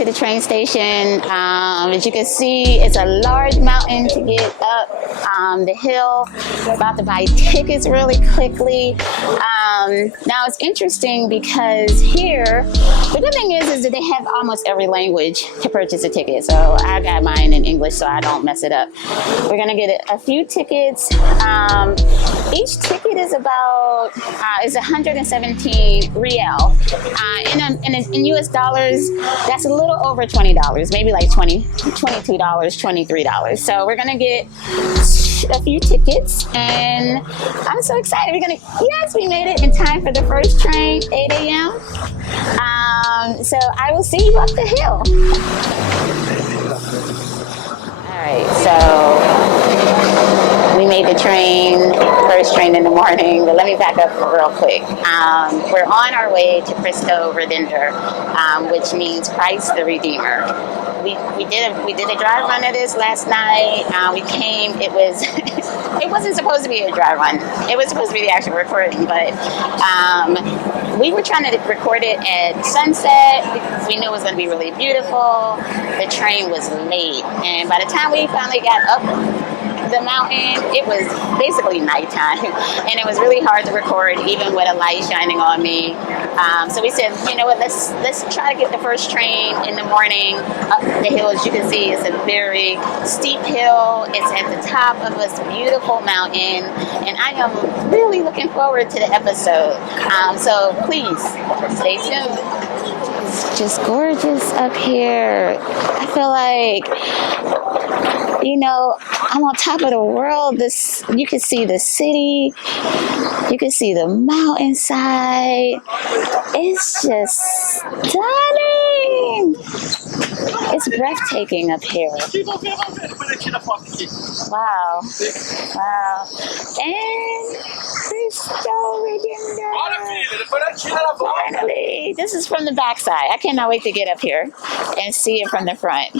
to the train station. As you can see, it's a large mountain to get up the hill. About to buy tickets really quickly. Now it's interesting because here, the good thing is that they have almost every language to purchase a ticket. So I got mine in English so I don't mess it up. We're gonna get a few tickets. Each ticket is about is 117 real. In US dollars, that's a little over $20, maybe like $22, $23. So we're gonna get a few tickets, and I'm so excited. Yes, we made it in time for the first train, 8 a.m. So I will see you up the hill. All right, so we made the train, first train in the morning, but let me back up real quick. We're on our way to Cristo Redentor, which means Christ the Redeemer. We did a drive run of this last night. We came. It was it wasn't supposed to be a drive run. It was supposed to be the actual recording, but we were trying to record it at sunset because we knew it was going to be really beautiful. The train was late, and by the time we finally got up the mountain, it was basically nighttime, and it was really hard to record even with a light shining on me. So we said, you know what, let's try to get the first train in the morning up the hill. As you can see, it's a very steep hill. It's at the top of this beautiful mountain, and I am really looking forward to the episode. So please stay tuned. It's just gorgeous up here. I feel like, you know, I'm on top of the world. You can see the city. You can see the mountainside. It's just stunning. It's breathtaking up here. Wow. Wow. And Cristo Redentor. Finally. This is from the backside. I cannot wait to get up here and see it from the front.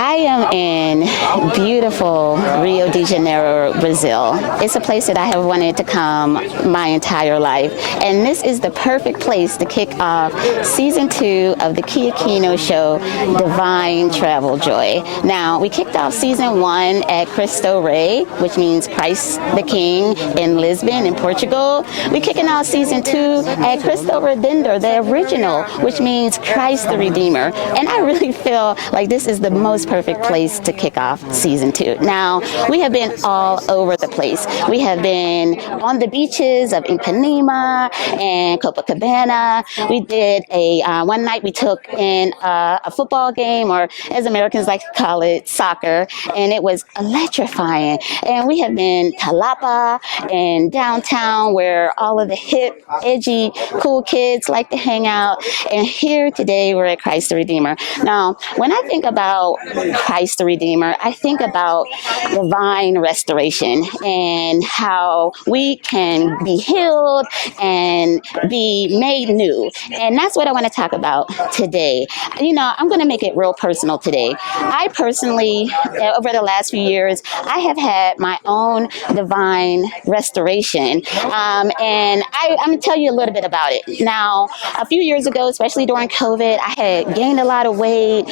I am in beautiful Rio de Janeiro, Brazil. It's a place that I have wanted to come my entire life, and this is the perfect place to kick off season 2 of the Lakeishaaquino show, Divine Travel Joy. Now, we kicked off season 1 at Cristo Rei, which means Christ the King, in Lisbon, in Portugal. We're kicking off season 2 at Cristo Redentor, the original, which means Christ the Redeemer. And I really feel like this is the most perfect place to kick off season 2. Now, we have been all over the place. We have been on the beaches of Ipanema and Copacabana. We did one night we took in a football game, or as Americans like to call it, soccer, and it was electrifying. And we have been Talapa and downtown, where all of the hip, edgy, cool kids like to hang out. And here today we're at Christ the Redeemer. Now, when I think about Christ the Redeemer, I think about divine restoration and how we can be healed and be made new. And that's what I want to talk about today. You know, I'm going to make it real personal today. I personally, over the last few years, I have had my own divine restoration. And I'm going to tell you a little bit about it. Now, a few years ago, especially during COVID, I had gained a lot of weight.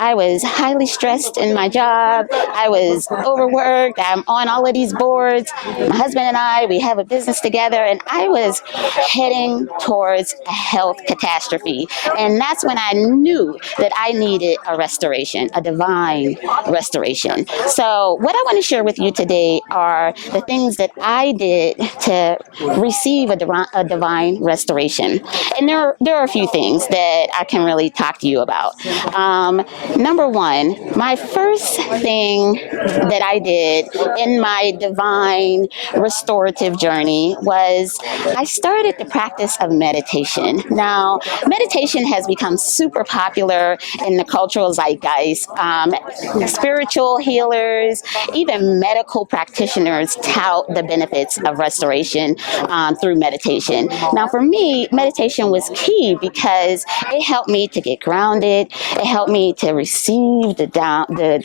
I was highly stressed in my job. I was overworked. I'm on all of these boards. My husband and I, we have a business together, and I was heading towards a health catastrophe. And that's when I knew that I needed a restoration, a divine restoration. So what I want to share with you today are the things that I did to receive a divine restoration. And there are a few things that I can really talk to you about. Number one, my first thing that I did in my divine restorative journey was I started the practice of meditation. Now, meditation has become super popular in the cultural zeitgeist. Spiritual healers, even medical practitioners tout the benefits of restoration through meditation. Now, for me, meditation was key because it helped me to get grounded. It helped me to receive the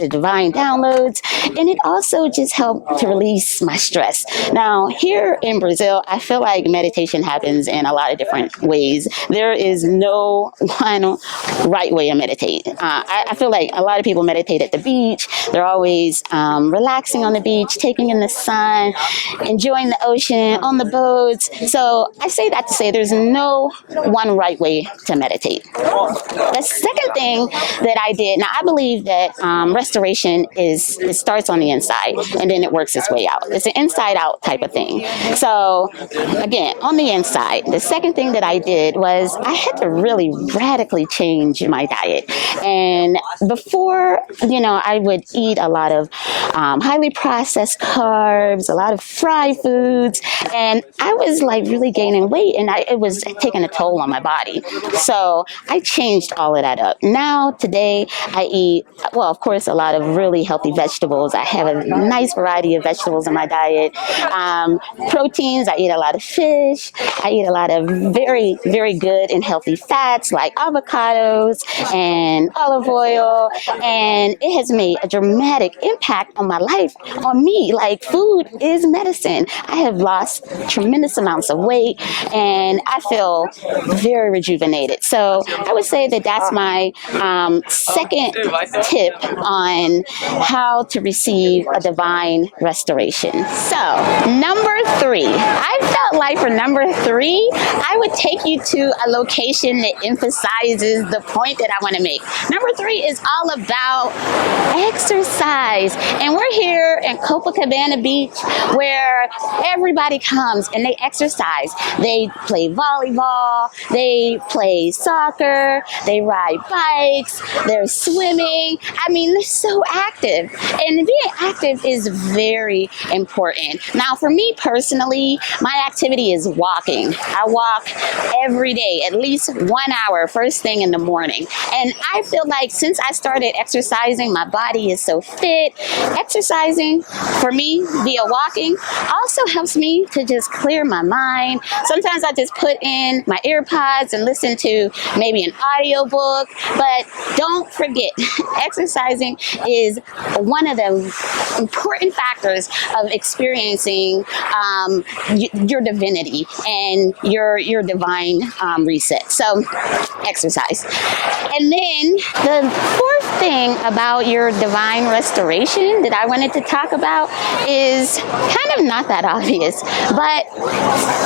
divine downloads, and it also just helped to release my stress. Now, here in Brazil, I feel like meditation happens in a lot of different ways. There is no one right way to meditate. I feel like a lot of people meditate at the beach. They're always relaxing on the beach, taking in the sun, enjoying the ocean, on the boats. So I say that to say there's no one right way to meditate. The second thing that I did, now I believe that restoration it starts on the inside and then it works its way out. It's an inside out type of thing. So again, on the inside, the second thing that I did was I had to really radically change my diet. And before, I would eat a lot of highly processed carbs, a lot of fried foods, and I was like really gaining weight, and it was taking a toll on my body. So I changed all of that up. Now, today, I eat, well, of course, a lot of really healthy vegetables. I have a nice variety of vegetables in my diet. Proteins, I eat a lot of fish. I eat a lot of very, very good and healthy fats like avocados and olive oil, and it has made a dramatic impact on my life, on me. Like, food is medicine. I have lost tremendous amounts of weight, and I feel very rejuvenated. So I would say that that's my second tip on how to receive a divine restoration. So number 3, I felt like for number 3, I would take you to a location that emphasizes the point that I want to make. Number 3 is all about exercise. And we're here in Copacabana Beach where everybody comes and they exercise. They play volleyball, they play soccer, they ride bikes, they're swimming. I mean, they're so active. And being active is very important. Now, for me personally, my activity is walking. I walk every day, at least 1 hour, first thing in the morning. And I feel like since I started exercising, my body is so fit. Exercising, for me, via walking, also helps me to just clear my mind. Sometimes I just put in my earpods and listen to maybe an audiobook, but don't forget, exercising is one of the important factors of experiencing your divinity and your divine reset. So exercise. And then the fourth thing about your divine restoration that I wanted to talk about is kind of not that obvious, but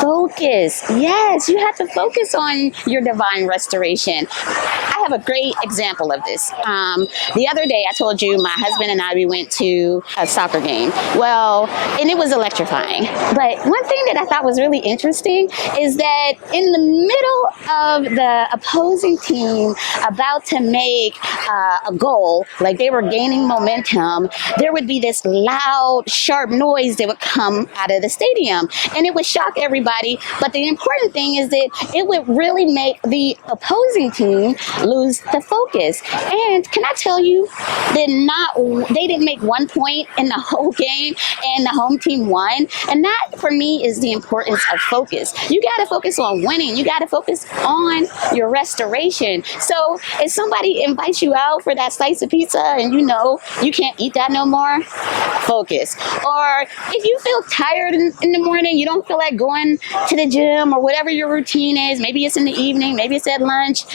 focus. Yes, you have to focus on your divine restoration. I have a great example of this. The other day I told you my husband and I, we went to a soccer game. Well, and it was electrifying. But one thing that I thought was really interesting is that in the middle of the opposing team about to make a goal, like they were gaining momentum, there would be this loud, sharp noise that would come out of the stadium. And it would shock everybody. But the important thing is that it would really make the opposing team lose the focus. And can I tell you that they didn't make 1 point in the whole game and the home team won. And that for me is the importance of focus. You got to focus on winning. You got to focus on your restoration. So if somebody invites you out for that slice of pizza and you know you can't eat that no more, focus. Or if you feel tired in the morning, you don't feel like going to the gym or whatever your routine is, maybe it's in the evening, maybe it's at lunch,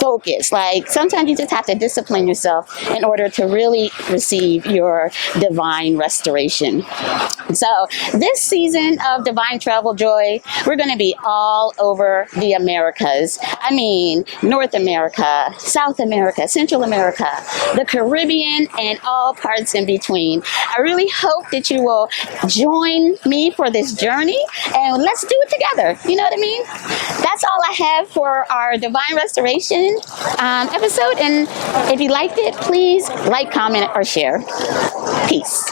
focus. Like sometimes you just have to discipline yourself in order to really receive your divine restoration. So this season of Divine Travel Joy, we're going to be all over the Americas. I mean, North America, South America, Central America, the Caribbean, and all parts in between. I really hope that you will join me for this journey and let's do it together. You know what I mean? That's all I have for our Divine Restoration episode. And if you liked it, please like, comment, or share. Peace.